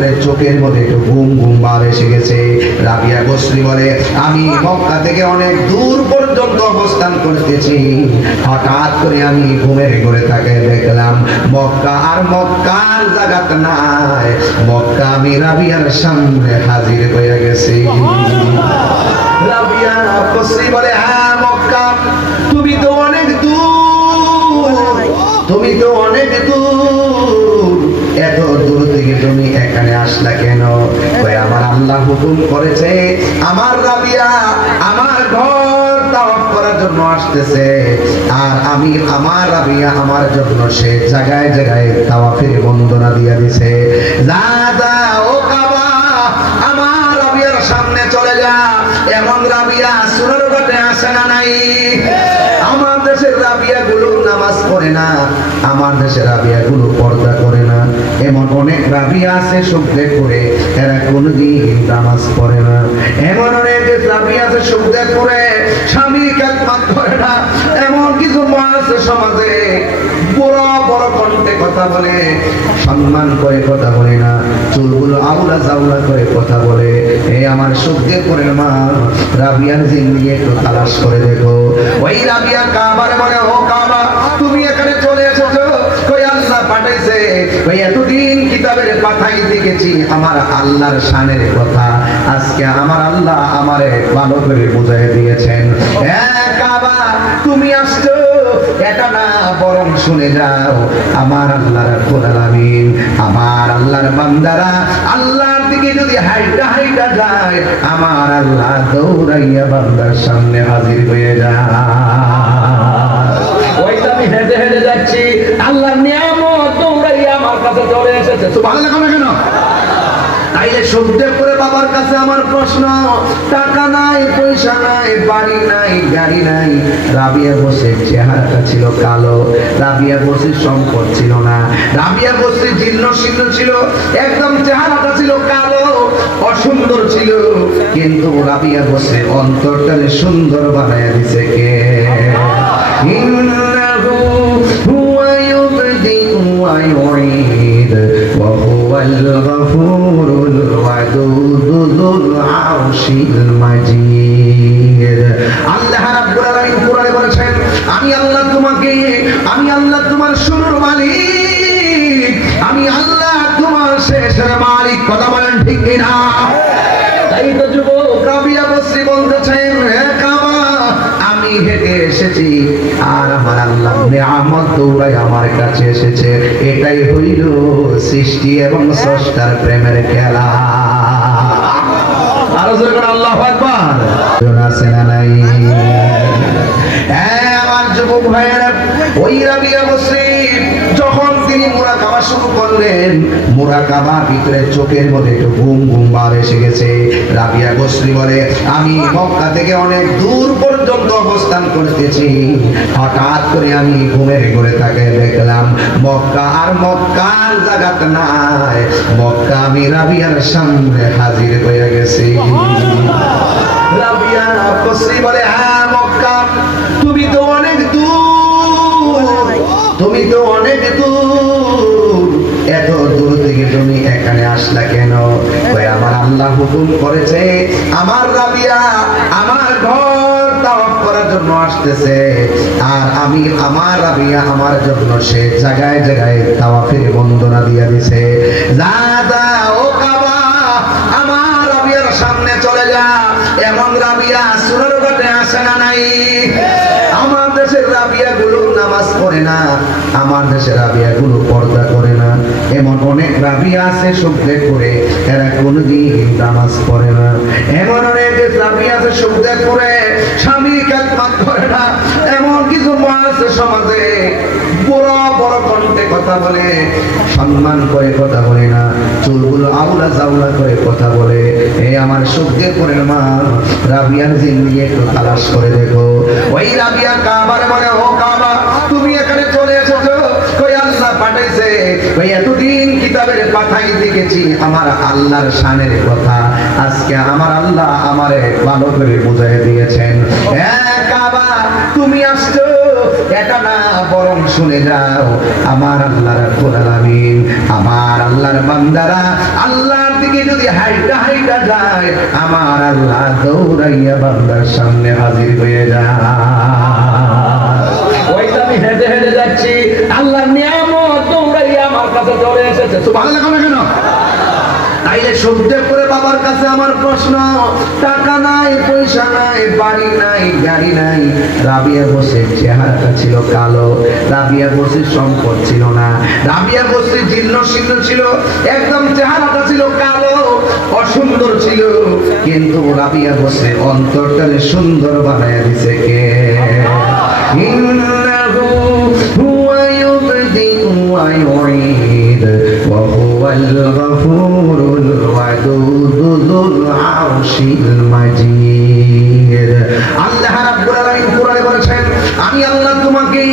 ভিতরে চোখের মধ্যে একটু ঘুম ঘুম ভাব এসে গেছে। রাবিয়া বসরি বলে, আমি মক্কা থেকে অনেক দূর পর্যন্ত অবস্থান করতেছি, হঠাৎ করে আমি ঘুমের ঘরে থাকে দেখলাম মক্কা আর মক্কার জায়গাতে নাই, মক্কা আমি রাবিয়ার সামনে হাজির হয়ে গেছি। রাবিয়া বসরি বলে, হ্যাঁ মক্কা, তুমি তো অনেক দূর, তুমি তো অনেক দূর, এত দূর থেকে তুমি এখানে আসলা কেন? ওই আমার আল্লাহ হুকুম করেছে, আমার রাবিয়া আমার ঘর তাওয়াফ করার জন্য আসতেছে, আর আমি আমার রাবিয়া আমার জন্য সে জায়গায় জায়গায় তাওয়াফের বন্দনা দিয়ে দিছে। যা যা ও কাবা, আমার রাবিয়ার সামনে চলে যা। এমন রাবিয়া সুরের ঘাটে আসে না নাই? আমার দেশের রাবিয়া গুলো নামাজ পড়ে না, আমার দেশের রাবিয়া গুলো পর্দা করে না, এমন অনেক রাবিয়া আছে শুকদে করে, এরা কোনদিন নামাজ পড়ে না। এমন অনেক রাবিয়া আছে শুকদে করে, স্বামী খেদমত করে না। এমন কিছু মা আছে সমাজে বড় বড় কণ্ঠে কথা বলে, সম্মান করে কথা বলে না, চুলগুলো আউলা জাউলা করে কথা বলে। এই আমার শুকদে করে মা, রাবিয়ার জিন্দেগি একটু তালাশ করে দেখো। ওই রাবিয়া কাবারে বলে, ও কাবা, তুমি এখানে চলে এসেছো, কই আল্লাহ পাঠাইছে? ওই এতদিন কিতাবের পাতায় দেখেছি আমার আল্লাহর শানের কথা, আজকে আমার আল্লাহ আমারে ভালো করে বুঝাই দিয়েছেন। কাবা, তুমি আসছো এটা না, বরং শুনে যাও, আমার আল্লাহ রাব্বুল আলামিন, আমার আল্লাহর বান্দারা আল্লাহর দিকে যদি হাইটা হাইটা যায়, আমার আল্লাহ দৌড়াইয়া বান্দার সামনে হাজির হয়ে যায়। ওইটা আমি হেঁটে হেঁটে যাচ্ছি, আল্লাহর নিয়ামত দৌড়াইয়া আমার কাছে চলে এসেছে। সুবহানাল্লাহ কেন? তাইলে শুকদেব করে বাবার কাছে আমার প্রশ্ন, টাকা নাই, পয়সা নাই, বাড়ি নাই, গাড়ি নাই, রাবিয়া বসে চেহারাটা ছিল কালো, রাবিয়া বসে সম্পদ ছিল না, রাবিয়া বসে জীর্ণ শীর্ণ ছিল, একদম চেহারাটা ছিল কালো, অসুন্দর ছিল, কিন্তু রাবিয়া বসে অন্তরটারে সুন্দর বানায় দিছে কে? ইন্নাহু হুয়া ইউবদিউ ওয়া ইউঈদ ওয়া হুয়াল গফুরুল ওয়াদুদ যুল আরশিল মাজিদ। আল্লাহ রাব্বুল আলামিন কোরআনে বলেছেন, আমি আল্লাহ তোমাকে, আমি আল্লাহ তোমার শুরুর মালিক, আমি আল্লাহ তোমার শেষের মালিক। কথা বলেন ঠিক কিনা? তাই তো যুবক রাবিয়া বসরি বলতেছেন, হে কাবা, আমি হেঁটে এসেছি আর আমার আল্লাহ নিয়ামত দৌড়াই আমার কাছে এসেছে। এটাই হইল সৃষ্টি এবং স্রষ্টার প্রেমের খেলা। আরো জোরে করে আল্লাহু আকবার। আছে না নাই? আমার যুবক ভাইয়েরা, ওই রাবিয়া বসরি যখন তিনি মুরাকাবা শুরু করলেন, মুরাকাবার ভিতরে চোখের মধ্যে একটু ঘুম ঘুম ভাব এসে গেছে। রাবিয়া বসরি বলে, আমি মক্কা থেকে অনেক দূর পর্যন্ত অবস্থান করতেছি, হঠাৎ করে আমি ঘুমের ঘরে থাকে দেখলাম মক্কা আর মক্কার জায়গাতে নাই, মক্কা আমি রাবিয়ার সামনে হাজির হয়ে গেছি। রাবিয়া বসরি বলে, হ্যাঁ মক্কা, তুমি তো অনেক দূর, তুমি তো অনেক দূর, এত দূর থেকে তুমি এখানে আসলা কেন? ওই আমার আল্লাহ হুকুম করেছে, আমার রাবিয়া আমার ঘর তাওয়াফ করার জন্য আসতেছে, আর আমি আমার রাবিয়া আমার জন্য সে জায়গায় জায়গায় তাওয়াফের বন্দনা দিয়ে দিছে। যা যা ও কাবা, আমার রাবিয়ার সামনে চলে যা। এমন রাবিয়া সুরের ঘাটে আসে না নাই? আমার দেশের রাবিয়া গুলো নামাজ পড়ে না, আমার দেশের রাবিয়া গুলো পর্দা করে না, এমন অনেক রাবিয়া আছে শুকদে করে, এরা কোনদিন নামাজ পড়ে না। এমন অনেক রাবিয়া আছে শুকদে করে, স্বামী খেদমত করে না। এমন কিছু মা আছে সমাজে বড় বড় কণ্ঠে কথা বলে, সম্মান করে কথা বলে না, চুলগুলো আউলা জাউলা করে কথা বলে। এই আমার শুকদে করে মা, রাবিয়ার জিন্দেগি একটু তালাশ করে দেখো। ওই রাবিয়া কাবারে বলে, ও কাবা, তুমি এখানে চলে এসেছো, কই আল্লাহ পাঠাইছে? ওই এতদিন কিতাবের পাতায় দেখেছি আমার আল্লাহর শানের কথা, আজকে আমার আল্লাহ আমারে ভালো করে বুঝাই দিয়েছেন। কাবা, তুমি আসছো এটা না, বরং শুনে যাও, আমার আল্লাহ রাব্বুল আলামিন, আমার আল্লাহর বান্দারা আল্লাহ যদি হাইটা হাইটা যায়, আমার আল্লাহ দৌড়াইয়া বান্দার সামনে হাজির হয়ে যায়। ওইটা আমি হেঁটে হেঁটে যাচ্ছি, আল্লাহ নিয়ামত দৌড়াইয়া আমার কাছে চলে এসেছে। সুবহানাল্লাহ কেন? তাইলে সুখদেব করে বাবার কাছে আমার প্রশ্ন, টাকা নাই, পয়সা নাই, বাড়ি নাই, গাড়ি নাই, রাবিয়া বসে চেহারাটা ছিল কালো, রাবিয়া বসে সম্পদ ছিল না, রাবিয়া বসে জীর্ণ শীর্ণ ছিল, একদম চেহারাটা ছিল কালো, অসুন্দর ছিল, কিন্তু রাবিয়া বসে অন্তরটারে সুন্দর বানায় দিছে কে? ইন্নাহু হুয়া ইউবদিউ ওয়া ইউঈদ ওয়া হুয়াল গফুরুল ওয়াদুদ যুল আরশিল মাজিদ। আল্লাহ রাব্বুল আলামিন কোরআনে বলেছেন, আমি আল্লাহ তোমাকে,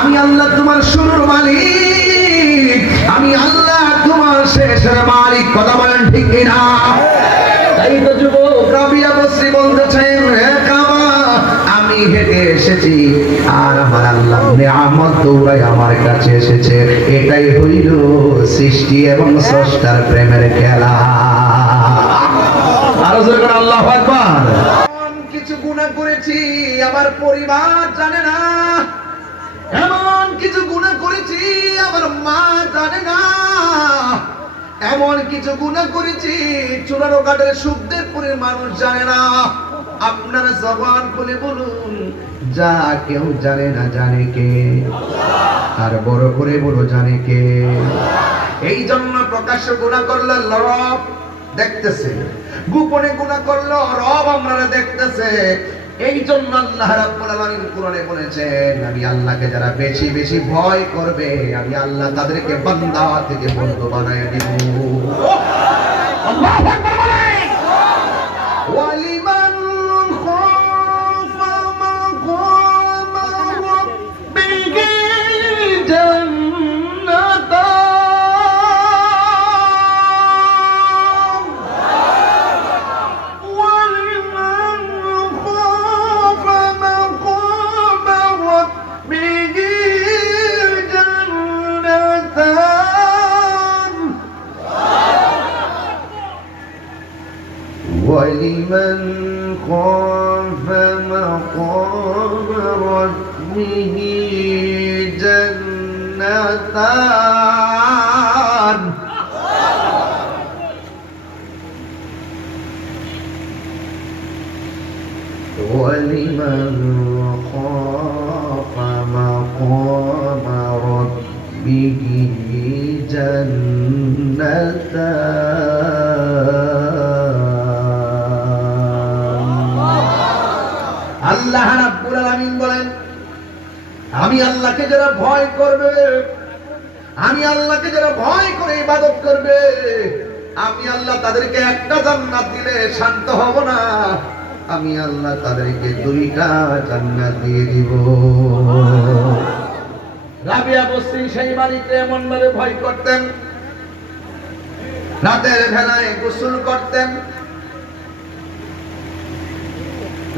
আমি আল্লাহ তোমার শুরুর মালিক, আমি আল্লাহ তোমার শেষের মালিক। কথা বলেন ঠিক কিনা? তাই তো যুবক রাবিয়া বসরি বলতেছেন, হে কাবা, আমি হেঁটে এসেছি আর আমার আল্লাহ নিয়ামত দৌড়াই আমার কাছে এসেছে। এটাই হইল সৃষ্টি এবং স্রষ্টার প্রেমের খেলা। আরো জোরে করে আল্লাহু আকবার। কিছু গুনাহ করেছি আমার পরিবার জানে না, এমন কিছু গুনাহ করেছি আমার মা জানে না, এমন কিছু গুনাহ করেছি চুরানো ঘাটের সুখদেবপুরের মানুষ জানে না। আপনারা জবান খুলে বলুন, যা কেউ জানে না জানে কে? আর বড় করে বলো জানে কে? এই জন্য প্রকাশ্য গুনাহ করলে রব দেখতেছে, গোপনে গুনাহ করলে রব আপনারা দেখতেছে। এই জন্য আল্লাহ রাব্বুল আলামিন কোরআনে বলেছেন, আমি আল্লাহকে যারা বেশি বেশি ভয় করবে, আমি আল্লাহ তাদেরকে বান্দা থেকে বন্ধু বানায় দিব। আল্লাহু আকবার বলেন। ওয়ালিমান খাফা মাকামা রাব্বিহি জান্নাতান, ওয়ালিমান খাফা মাকামা রাব্বিহি জান্নাতান, وَلِمَنْ خَافَ مَقَامَ رَبِّهِ جَنَّتَانِ وَلِمَنْ خَافَ مَقَامَ رَبِّهِ আল্লাহ রাব্বুল আলামিন বলেন, আমি আল্লাহকে যারা ভয় করবে, আমি আল্লাহকে যারা ভয় করে ইবাদত করবে, আমি আল্লাহ তাদেরকে একটা জান্নাত দিলে শান্ত হব না, আমি আল্লাহ তাদেরকে দুইটা জান্নাত দিয়ে দিব। রাবিয়া বসরি সেই মালিককে এমন ভাবে ভয় করতেন, রাতের বেলায় গোসল করতেন,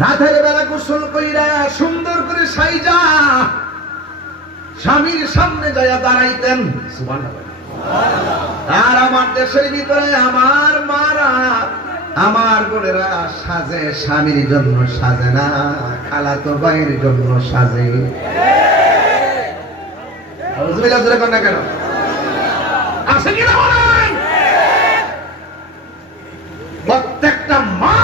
রাতের বেলা গোসল কইরা সুন্দর করে সাইজা স্বামীর সামনে যায়া দাঁড়াইতেন। সুবহানাল্লাহ। আর আমার দেশের ভিতরে আমার মারা, আমার বোনেরা সাজে স্বামীর জন্য সাজে না, খালাতো ভাইয়ের জন্য সাজে। আউযুবিল্লাহ জোরে কর না কেন? আছে কি না বলেন? প্রত্যেকটা মা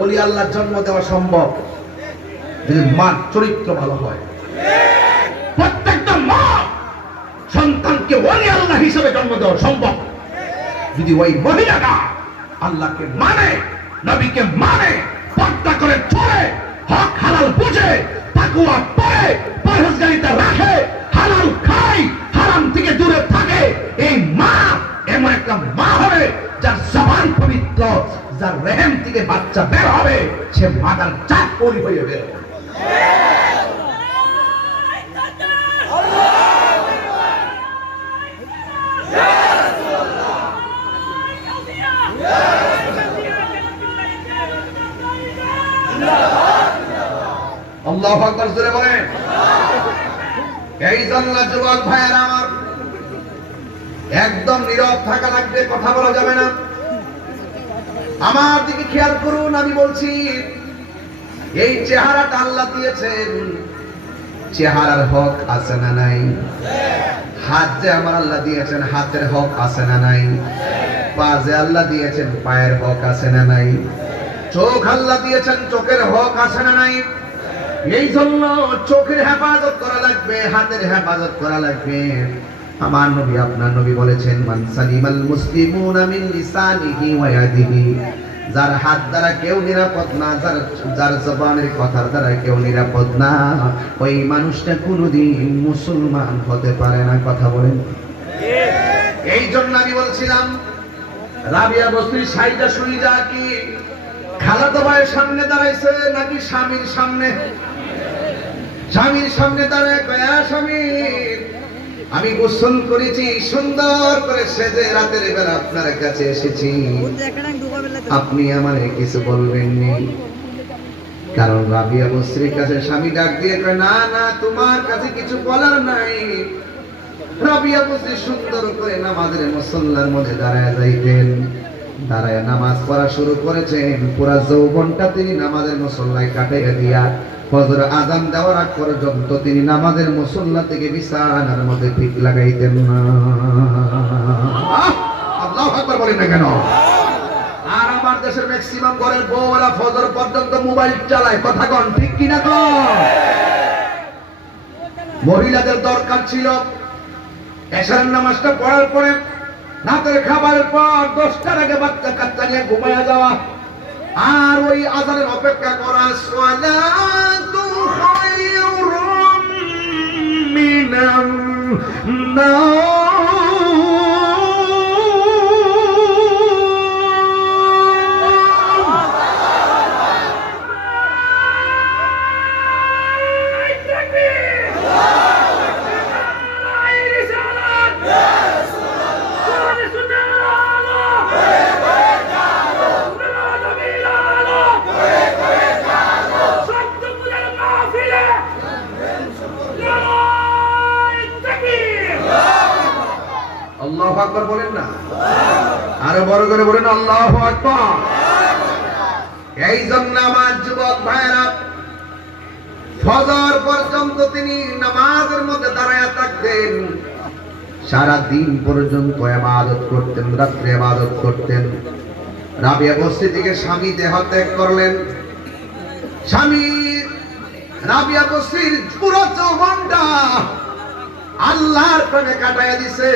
ওলি আল্লাহর জন্ম দেওয়া সম্ভব যদি মার চরিত্র ভালো হয়। প্রত্যেকটা মা সন্তানকে ওলি আল্লাহ হিসেবে জন্ম দেওয়া সম্ভব যদি ওই মহিলাটা আল্লাহকে মানে, নবীকে মানে, পর্দা করে চলে, হক হালাল বুঝে, তাকওয়া পড়ে, পরহেজগারিতা রাখে, হালাল খায়, হারাম থেকে দূরে থাকে। এই মা এমন একটা মা হবে যার জবান পবিত্র, যার রেহেম থেকে বাচ্চা বের হবে, সে মাদার জাত পরি হয়ে বের হবে। আল্লাহু আকবার জোরে বলেন। এই জন্য যুবক ভাইয়েরা আমার, একদম নীরব থাকা লাগবে, কথা বলা যাবে না। আমার দিকে খেয়াল করুন, আমি বলছি এই চেহারাটা আল্লাহ দিয়েছেন, চেহারার হক আছে না নাই? হাত যে আমার আল্লাহ দিয়েছেন, হাতের হক আছে না নাই? পা যে আল্লাহ দিয়েছেন, পায়ের হক আছে না নাই? চোখ আল্লাহ দিয়েছেন, চোখের হক আছে না নাই? এই জন্য চোখের হেফাজত করা লাগবে, হাতের হেফাজত করা লাগবে। আমার নবী, আপনার নবী বলেছেন, মান সালিমাল মুসলিমুনা মিন লিসানিহি ওয়া ইয়াদিহি, যার হাত দ্বারা কেউ নিরাপদ না, যার জবানের কথার দ্বারা কেউ নিরাপদ না, ওই মানুষটা কোনোদিন মুসলমান হতে পারে না। কথা বলেন। এই জন্য আমি বলছিলাম, রাবিয়া বস্তির সাইডা শুনি যা কি খালাতো ভাইয়ের সামনে দাঁড়াইছে নাকি স্বামীর সামনে? স্বামীর সামনে দাঁড়ায় কয়া, স্বামী আমি গোসল করেছি, সুন্দর করে সেজে রাতের বেলা আপনার কাছে এসেছি, আপনি আমারে কিছু বলবেননি? কারণ রাবিয়া বস্তির কাছে স্বামী ডাক দিয়ে কয়, না না, তোমার কাছে কিছু বলার নাই। রাবিয়া বস্তি সুন্দর করে নামাজের মুসল্লার মধ্যে দাঁড়ায় যাইতেন, দাঁড়ায় নামাজ পড়া শুরু করেছেন। পুরা যৌবনটা তিনি নামাজের মুসল্লায় কাটাইয়া দিয়া ফজর আযান দেওয়ার আগ পর্যন্ত তিনি নামাজের মুসল্লা থেকে বিছানার মধ্যে পিঠ লাগাইতেন না। আল্লাহু আকবার বলেন না কেন? আর আমার দেশের ম্যাক্সিমাম ঘরের বউরা ফজর পর্যন্ত মোবাইল চালায়, কথা কন ঠিক কিনা কন? মহিলাদের দরকার ছিল এশার নামাজটা পড়ার পরে রাতের খাবারের পর 10টার আগে বাচ্চা কাচ্চা নিয়ে ঘুমায়া যাওয়া, আর ওই আযানের অপেক্ষা করা। সালাতু খায়রুম মিনান নার। আল্লাহু আকবার বলেন না? আরো বড় করে বলেন আল্লাহু আকবার। এই জন্য আমার যুবক ভাইরা ফজর পর্যন্ত তিনি নামাজের মধ্যে দাঁড়ায়া থাকতেন, সারা দিন পর্যন্ত ইবাদত করতেন, রাত্রে ইবাদত করতেন। রাবিয়া বস্তি থেকে স্বামী দেহ ত্যাগ করলেন। স্বামী রাবিয়া বস্তির পুরো যৌবনটা আল্লাহর প্রেমে কাটাইয়া দিছে।